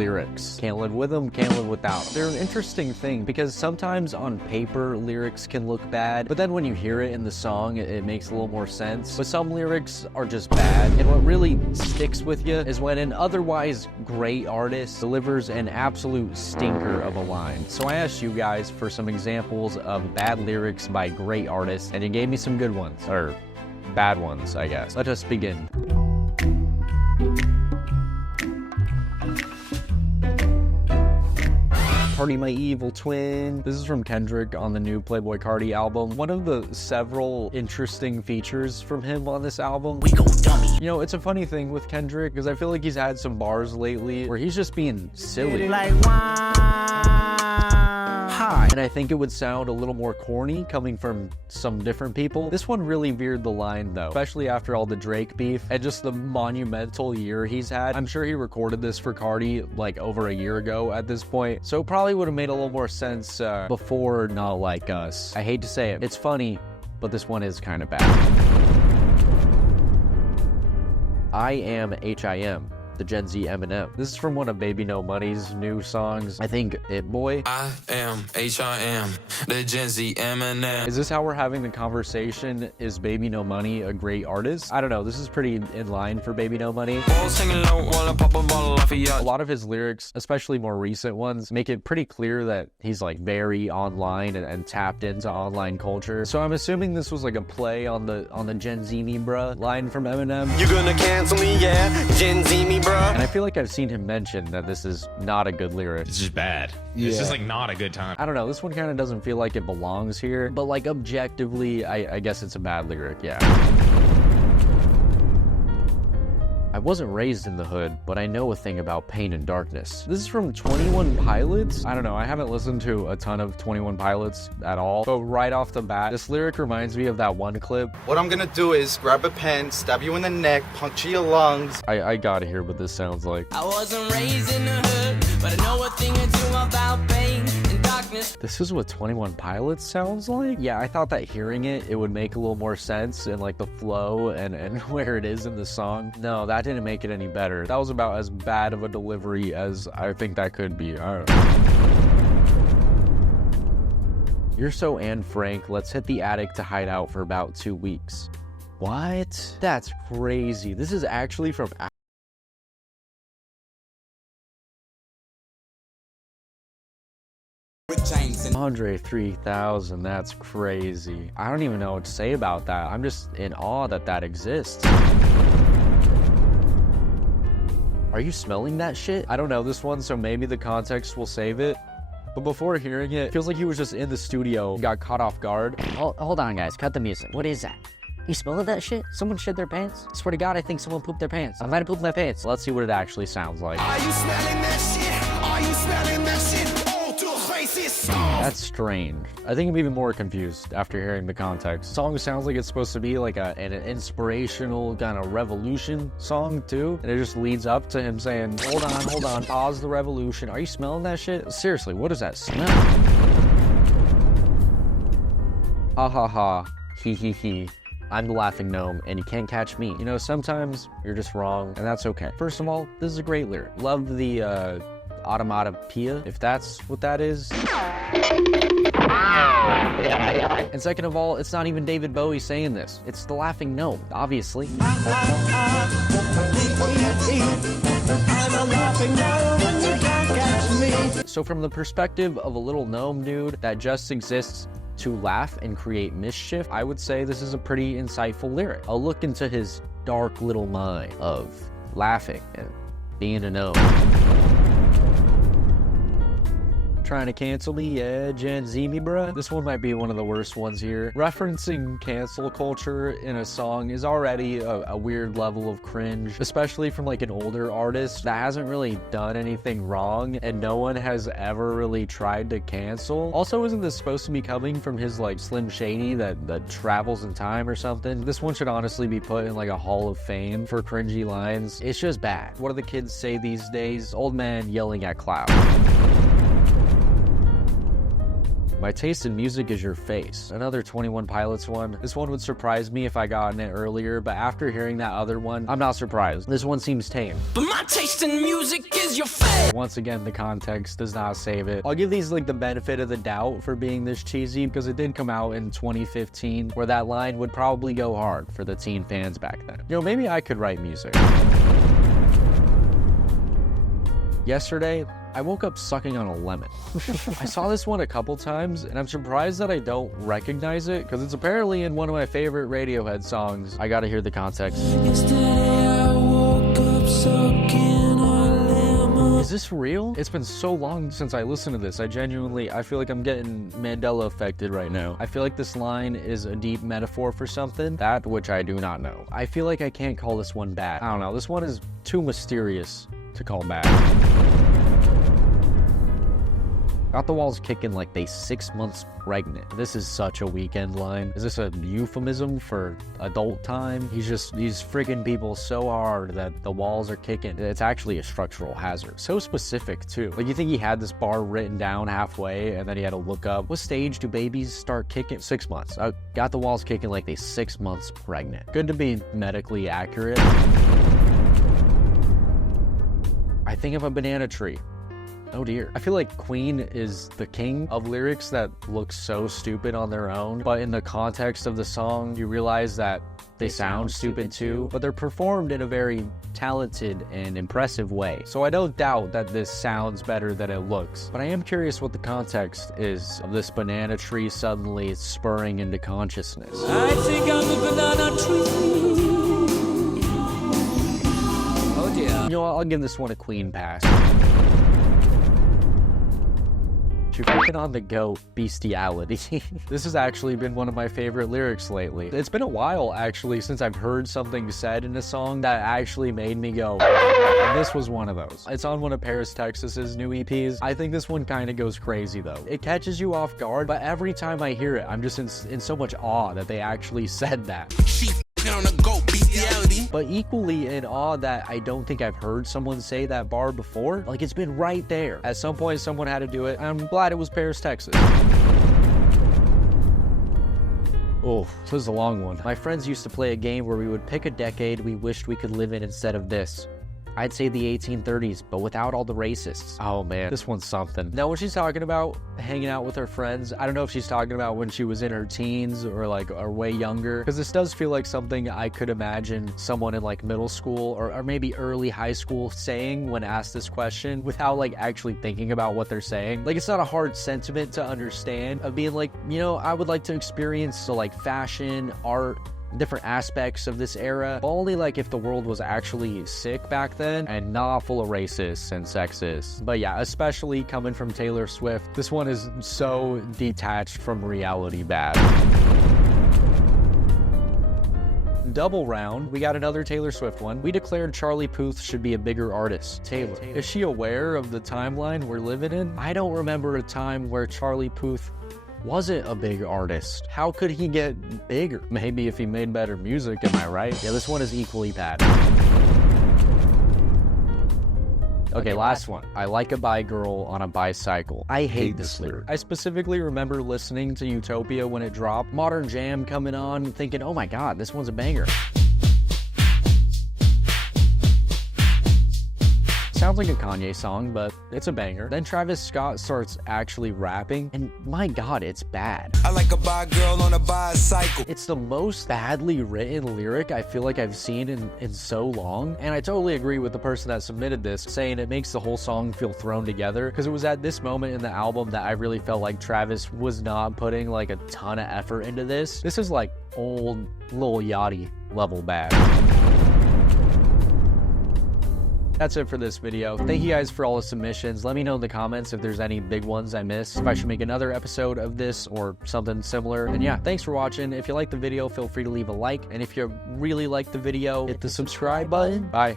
lyrics. Can't live with them, can't live without them. They're an interesting thing because sometimes on paper lyrics can look bad, but then when you hear it in the song, it makes a little more sense. But some lyrics are just bad, and what really sticks with you is when an otherwise great artist delivers an absolute stinker of a line. So I asked you guys for some examples of bad lyrics by great artists, and you gave me some good ones, or bad ones, I guess. Let us begin. Cardi, my evil twin. This is from Kendrick on the new Playboi Carti album. One of the several interesting features from him on this album. We go dummy. You know, it's a funny thing with Kendrick because I feel like he's had some bars lately where he's just being silly. Like, and I think it would sound a little more corny coming from some different people. This one really veered the line though, especially after all the Drake beef and just the monumental year he's had. I'm sure he recorded this for Cardi like over a year ago at this point, so it probably would have made a little more sense before Not Like Us. I hate to say it, it's funny, but this one is kind of bad. I am H.I.M. the Gen Z Eminem. This is from one of Baby No Money's new songs. I think It Boy. I am H.I.M. the Gen Z Eminem. Is this how we're having the conversation? Is Baby No Money a great artist? I don't know. This is pretty in line for Baby No Money. A lot of his lyrics, especially more recent ones, make it pretty clear that he's like very online and tapped into online culture. So I'm assuming this was like a play on the Gen Z me bruh line from Eminem. You gonna cancel me, yeah? Gen Z me bruh. And I feel like I've seen him mention that this is not a good lyric. It's just bad. Yeah. It's just like not a good time. I don't know, this one kind of doesn't feel like it belongs here, but like objectively, I guess it's a bad lyric, yeah. I wasn't raised in the hood, but I know a thing about pain and darkness. This is from 21 Pilots. I don't know, I haven't listened to a ton of 21 Pilots at all, but right off the bat, this lyric reminds me of that one clip. What I'm gonna do is grab a pen, stab you in the neck, puncture your lungs. I gotta hear what this sounds like. I wasn't raised in the hood, but I know a thing or two about pain and darkness. This is what 21 Pilots sounds like? Yeah, I thought that hearing it would make a little more sense in like the flow and where it is in the song. No, that didn't make it any better. That was about as bad of a delivery as I think that could be. I don't know. You're so Anne Frank, let's hit the attic to hide out for about 2 weeks. What? That's crazy. This is actually from Andre 3000, that's crazy. I don't even know what to say about that. I'm just in awe that that exists. Are you smelling that shit? I don't know this one, so maybe the context will save it. But before hearing it, feels like he was just in the studio, got caught off guard. Hold on, guys. Cut the music. What is that? You smelling that shit? Someone shit their pants? I swear to God, I think someone pooped their pants. I might have pooped my pants. Let's see what it actually sounds like. Are you smelling that shit? Are you smelling that shit? All to faces. That's strange. I think I'm even more confused after hearing the context. The song sounds like it's supposed to be like an inspirational kind of revolution song too. And it just leads up to him saying, hold on, pause the revolution. Are you smelling that shit? Seriously, what does that smell? Ha ha ha, he he he. I'm the laughing gnome, and you can't catch me. You know, sometimes you're just wrong, and that's okay. First of all, this is a great lyric. Love the automatopoeia, if that's what that is. And second of all, it's not even David Bowie saying this. It's the laughing gnome, obviously. So from the perspective of a little gnome dude that just exists to laugh and create mischief, I would say this is a pretty insightful lyric. A look into his dark little mind of laughing and being a gnome. Trying to cancel me? Yeah, Gen Z me, bruh. This one might be one of the worst ones here. Referencing cancel culture in a song is already a weird level of cringe, especially from like an older artist that hasn't really done anything wrong and no one has ever really tried to cancel. Also, isn't this supposed to be coming from his like Slim Shady that travels in time or something? This one should honestly be put in like a hall of fame for cringy lines. It's just bad. What do the kids say these days? Old man yelling at cloud. My taste in music is your face. Another 21 Pilots one. This one would surprise me if I gotten it earlier, but after hearing that other one, I'm not surprised. This one seems tame. But my taste in music is your face. Once again, the context does not save it. I'll give these like the benefit of the doubt for being this cheesy because it did come out in 2015 where that line would probably go hard for the teen fans back then. You know, maybe I could write music. Yesterday, I woke up sucking on a lemon. I saw this one a couple times, and I'm surprised that I don't recognize it, because it's apparently in one of my favorite Radiohead songs. I gotta hear the context. Yesterday I woke up sucking on lemon. Is this real? It's been so long since I listened to this. I feel like I'm getting Mandela affected right now. I feel like this line is a deep metaphor for something, that which I do not know. I feel like I can't call this one bad. I don't know, this one is too mysterious to call bad. Got the walls kicking like they 6 months pregnant. This is such a Weekend line. Is this a euphemism for adult time? He's freaking people so hard that the walls are kicking. It's actually a structural hazard. So specific too. Like, you think he had this bar written down halfway and then he had to look up, what stage do babies start kicking? 6 months. I got the walls kicking like they 6 months pregnant. Good to be medically accurate. I think of a banana tree. Oh dear. I feel like Queen is the king of lyrics that look so stupid on their own, but in the context of the song, you realize that they sound stupid too, but they're performed in a very talented and impressive way. So I don't doubt that this sounds better than it looks, but I am curious what the context is of this banana tree suddenly spurring into consciousness. I think I'm a banana tree. Oh dear. You know what, I'll give this one a Queen pass. Freaking on the go bestiality. This has actually been one of my favorite lyrics lately. It's been a while actually since I've heard something said in a song that actually made me go, and this was one of those. It's on one of Paris, Texas's new EPs. I think this one kind of goes crazy though. It catches you off guard, but every time I hear it, I'm just in so much awe that they actually said that. On the go bestiality. But equally in awe that I don't think I've heard someone say that bar before. Like, it's been right there. At some point, someone had to do it. I'm glad it was Paris, Texas. Oh, this is a long one. My friends used to play a game where we would pick a decade we wished we could live in instead of this. I'd say the 1830s, but without all the racists. Oh man, this one's something. Now, when she's talking about hanging out with her friends, I don't know if she's talking about when she was in her teens or way younger, because this does feel like something I could imagine someone in like middle school or maybe early high school saying when asked this question without like actually thinking about what they're saying. Like, it's not a hard sentiment to understand of being like, you know, I would like to experience like fashion, art, different aspects of this era, only like if the world was actually sick back then and not full of racists and sexists. But yeah, especially coming from Taylor Swift, this one is so detached from reality bad. Double round, we got another Taylor Swift one. We declared Charlie Puth should be a bigger artist. Taylor, is she aware of the timeline we're living in? I don't remember a time where Charlie Puth wasn't a big artist. How could he get bigger? Maybe if he made better music, am I right? Yeah, this one is equally bad. Okay, last one. I like a bi girl on a bicycle. I hate this lyric. I specifically remember listening to Utopia when it dropped. Modern Jam coming on, thinking, oh my god, this one's a banger. Sounds like a Kanye song, but it's a banger. Then Travis Scott starts actually rapping, and my god, it's bad. I like a bi girl on a bicycle. It's the most badly written lyric I feel like I've seen in so long, and I totally agree with the person that submitted this, saying it makes the whole song feel thrown together, because it was at this moment in the album that I really felt like Travis was not putting like a ton of effort into this. This is like old Lil Yachty level bad. That's it for this video. Thank you guys for all the submissions. Let me know in the comments if there's any big ones I missed, if I should make another episode of this or something similar. And yeah, thanks for watching. If you liked the video, feel free to leave a like. And if you really liked the video, hit the subscribe button. Bye.